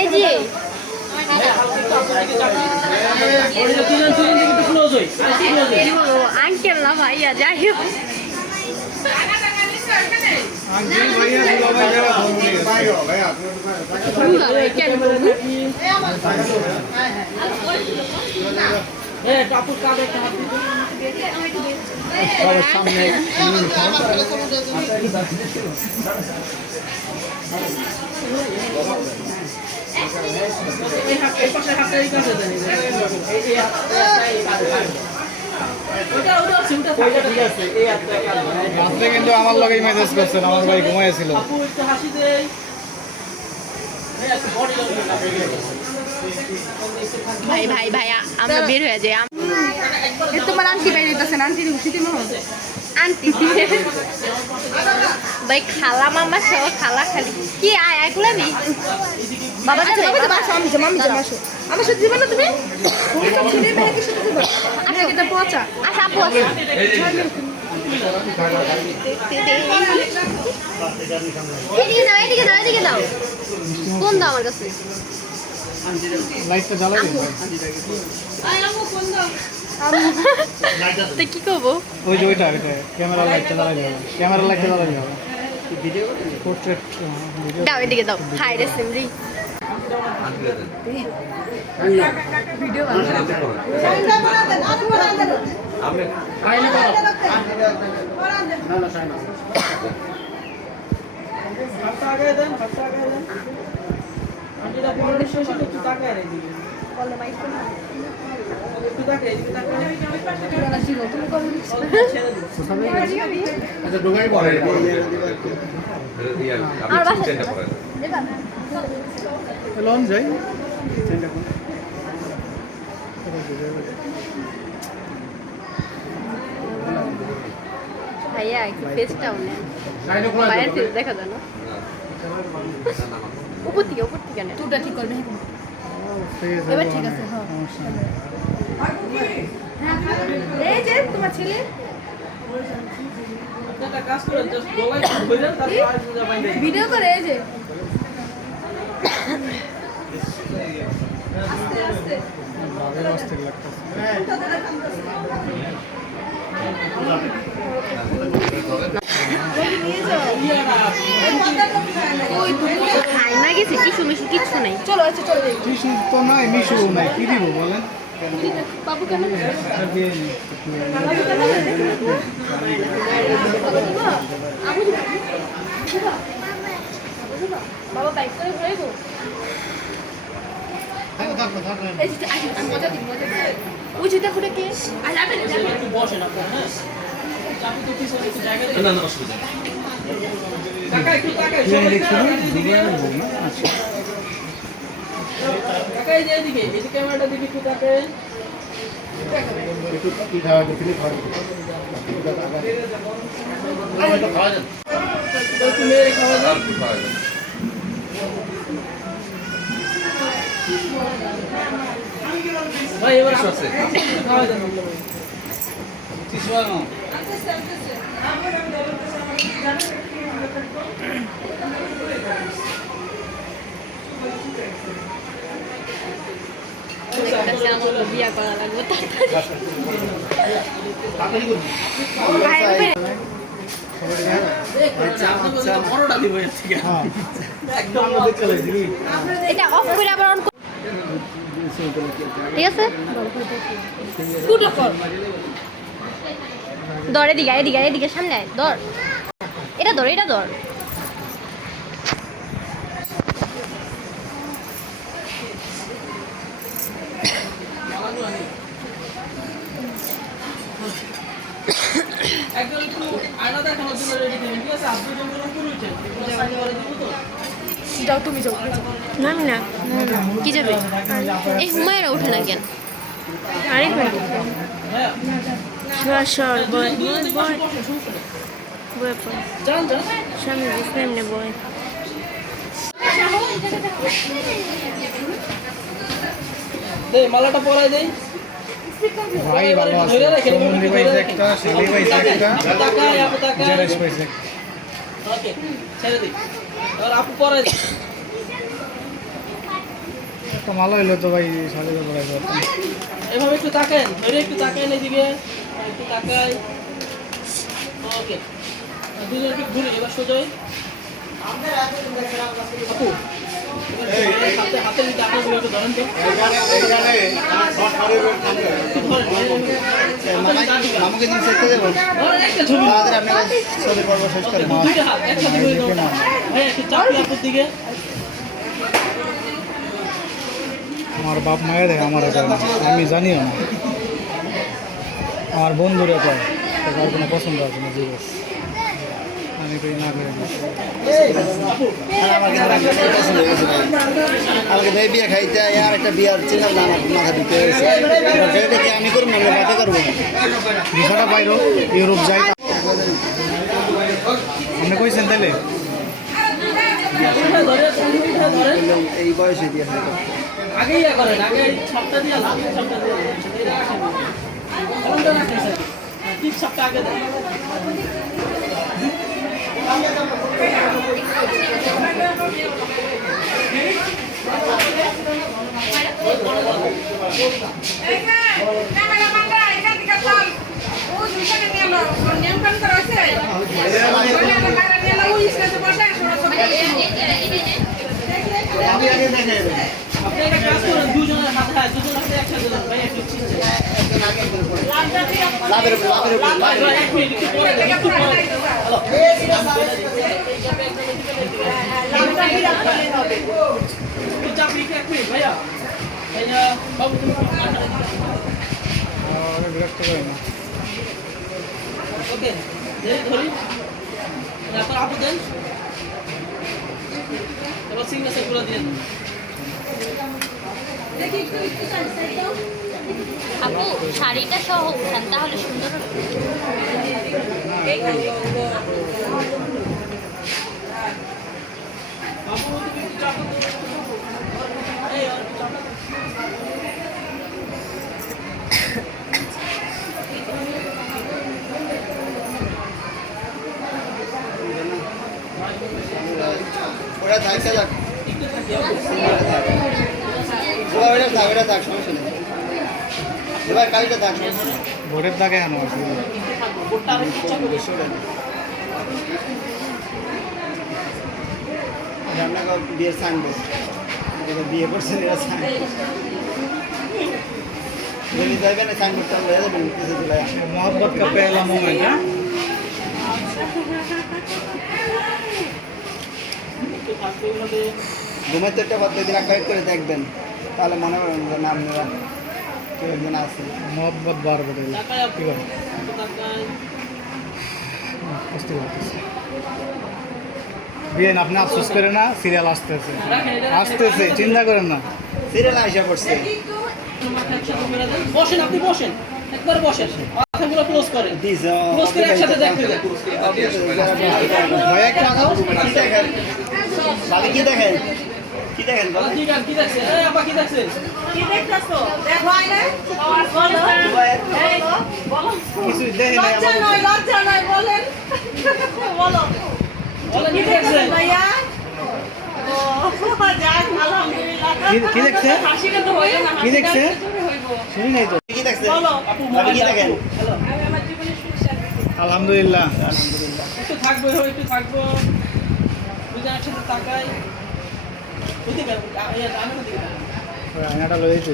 এই যে আঙ্কেল না ভাইয়া যাই হোক সামনে কিন্তু আমার লগেই মেসেজ করছেন, আমার ভাই ঘুমাইছিল। ভাই ভাই ভাই আমরা বের হয়ে যাই। তোমার আন্টি বাইরে দিতেছেন, আন্টির খুশিতে মহল আন্টি ভাই খালা মামা সহ খালা খালি কি আয় একলা নেই বাবা আচ্ছা বাবা তো বাসো, আমি যাবো, আমি যাবো, আসো আমার সাথে যাবে না তুমি? ছেলে মেয়েকে সাথে যাবে? আচ্ছা এটা পচা আচ্ছা আপু আসো। এদিকে দাও এদিকে দাও কোন দাও আমার কাছে লাইটটা জ্বালাই দিন। তো কি করবো ওই যে ওইটা ক্যামেরা লাইটটা জ্বালাই দিতে হবে, ক্যামেরা লাইটটা জ্বালাই দিতে হবে। ভিডিও পোর্ট্রেট ভিডিও দাও এদিকে দাও হাই রে সিমরি ভিডিও আর বাসা লন যাই ভাইয়া একটু ফেসটাও নেন বাইরের ফেস দেখা যায় না উপর থেকে নেন তুটা ঠিক করবে এবার ঠিক আছে, এই যে তোমার ছেলে ভিডিও করে এই যে খাই না গেছে টিসু মিশু কিচ্ছু নেই চলো আচ্ছা চলো টিস্যু তো নাই, মিশু নাই, কি দিব বলেন? বাবু কেন বাবা বাইক করে ঘুরে গো এই যে মজা দিই ওই যেটা করে কে আর যাবে না একটু বসে না হ্যাঁ চাবি তো পিছনে একটু জায়গা দে না অসুবিধা কাকা একটু তাকাই সবাই এদিকে আচ্ছা কাকা এই যে এদিকে ক্যামেরাটা দিকে একটু তাকাই একটু কি খাওয়া দেখলি খাওয়া তো খাওয়া যাবে একটু মেরে খাওয়া দাও ভাই এবার আসছে খাওয়া দাও চিসওয়ানো বিয়া করা লাগবে বড়টা দিব এর থেকে একদম এটা অফ করে আবার অন ঠিক আছে ধর এদিকে সামনে আয় ধর এটা ধর একদম একটু আয়না দেখানোর জন্য রেডি থাকেন ঠিক আছে আপনি যখন উপরে উঠেন সাইড করে দিব তো যাও তুমি যাও না আমি না কি যাবে এই হুমায়রা ওঠে না কেন আরেকবার সর বয় যান যান সামনে সামনে বয় দে মালাটা পরাই দেই ভাই ভালো আছে, সমন্দি পাইছে একটা, শালি পাইছে একটা, জেরেশ পাইছে একটা। ওকে ছেড়ে দিই আর আপু পরাই দিই তো ভালো হইলো তো ভাই শালিকে পড়াইবো। এভাবে একটু তাকান, ধরে একটু তাকান এদিকে, একটু তাকাই। ওকে, দুজন একটু ঘুরে এবার সোজাই। আপু, হাতে দিতে আপনার একটু ধরেন তো। আমাকে দিন সেটতে দেবো ধরেন একটা ছবি। তাদের আপনার ছবি পর্ব শেষ করে দুইটা হাত একসাথে করে দাও। ভাই একটু চাপি আপুর দিকে। আমার বাপ মায়ের দেয় আমার আমি জানিও না, আমার বন্ধুরা কয় তার কোনো পছন্দ আছে না জিজ্ঞেস আমি কই না করে আমাকে ভাই বিয়ে খাইতে আর একটা বিয়ার চিন্তা ভাবনা আমার মাথা ঢুকে গেছে কি আমি করবো না বাতে করবো ভিসাটা বাইরো ইউরোপ যাই আপনি কইছেন তাহলে ধরেন এই বয়সে বিয়ে খাইতে আগেই ইয়া করেন, আগে সপ্তাহ দিয়ে আসেন, সপ্তাহ দিয়ে ঠিক সপ্তাহ আগে দেন। আমি আগে দেখে আপনি একটা কাজ করেন, দুজনের হাতে একসাথে দেন। ভাই একটু লাভের উপর এক মিনিট একটু পরে দেন, একটু পরে। একটু চাপ রেখে এক মিনিট ভাইয়া। ভাইয়া বাবু তুমি বিরক্ত করে না ওকে ধরি তারপর আপু দেন, এবার সিগনেচার গুলো দিয়ে দেন। আপু শাড়িটা সহ উঠান তাহলে সুন্দর হবে। বাবু তুমি একটু চাপ এই আর একটু চাপ। ওটা থাকছে যাক একটু থাকি ওটা থাক সমস্যা নেই এবার কালকে থাক সমস্যা নেই ভোটের দাগে কেন আছে ভোটটা আর একটু চাপ বেশি আপনাকে বিয়ের সাইনবোর্ড বিয়ে করছেন এরা সাইন যদি যাইবেন সাইনবোর্ডটা হয়ে যাবেন কিছু দিলে मोहब्बत का पहला मोमेंट है একটু থাকতে হবে। ঘুমের তো একটা পদ্ধতি কালেক্ট করে দেখবেন তাহলে মনে করেন যে নাম নেওয়া কেউ একজন আছে मोहब्बत बार बदल তাকায় আপু, কি করে একটু তাকায়। বুঝতে পারতেছি বিয়েন আপনি আফসোস করেন না সিরিয়াল আসতেছে আসতেছে চিন্তা করেন না সিরিয়াল আইসা পড়ছে একসাথে করে দেন। বসেন আপনি বসেন, একবার বসেন, মাথাগুলো ক্লোজ করেন, দিস ক্লোজ করে একসাথে দেখতে দেন। ভাই একটা আগাও কি দেখেন ভাবি কি দেখেন কি দেখেন বলেন কি গান কি দেখছেন? এই আপা কি দেখছেন? কি দেখতেছো? দেখো আইনে? বলো। এই, বলো। কিছু দেখে নাই লজ্জা নয়, বলেন। বলো। বলেন কি কি দেখছেন? দেখতেছেন ভাইয়া? ও, যাক, আলহামদুলিল্লাহ। কি দেখছে হাসিটা তো হইলো না, কি হাসিটা দেখছে একটু হইব। শুনি নাই তো কি দেখছেন বলো। আপু ভাবি কি দেখেন হ্যালো, আমি আমার জীবনে সুখ শান্তি আলহামদুলিল্লাহ আলহামদুলিল্লাহ একটু থাকবো, একটু থাকবো। দুজন একসাথে তাকাই। ওদিকে আমি ওদিকে আয়নাটা লয়ে দিতে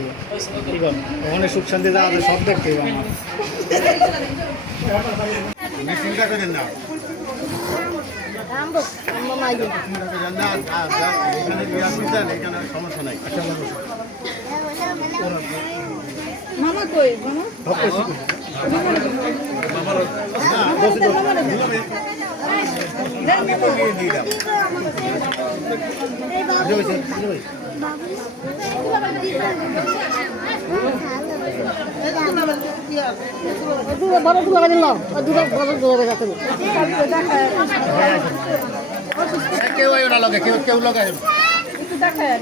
কি কর ওখানে সুখ শান্তি যা আছে সব দেখতে হবে আমার চিন্তা করেন না সমস্যা নাই মামা কই মামা কেউ না লগে কেউ লগে একটু দেখায়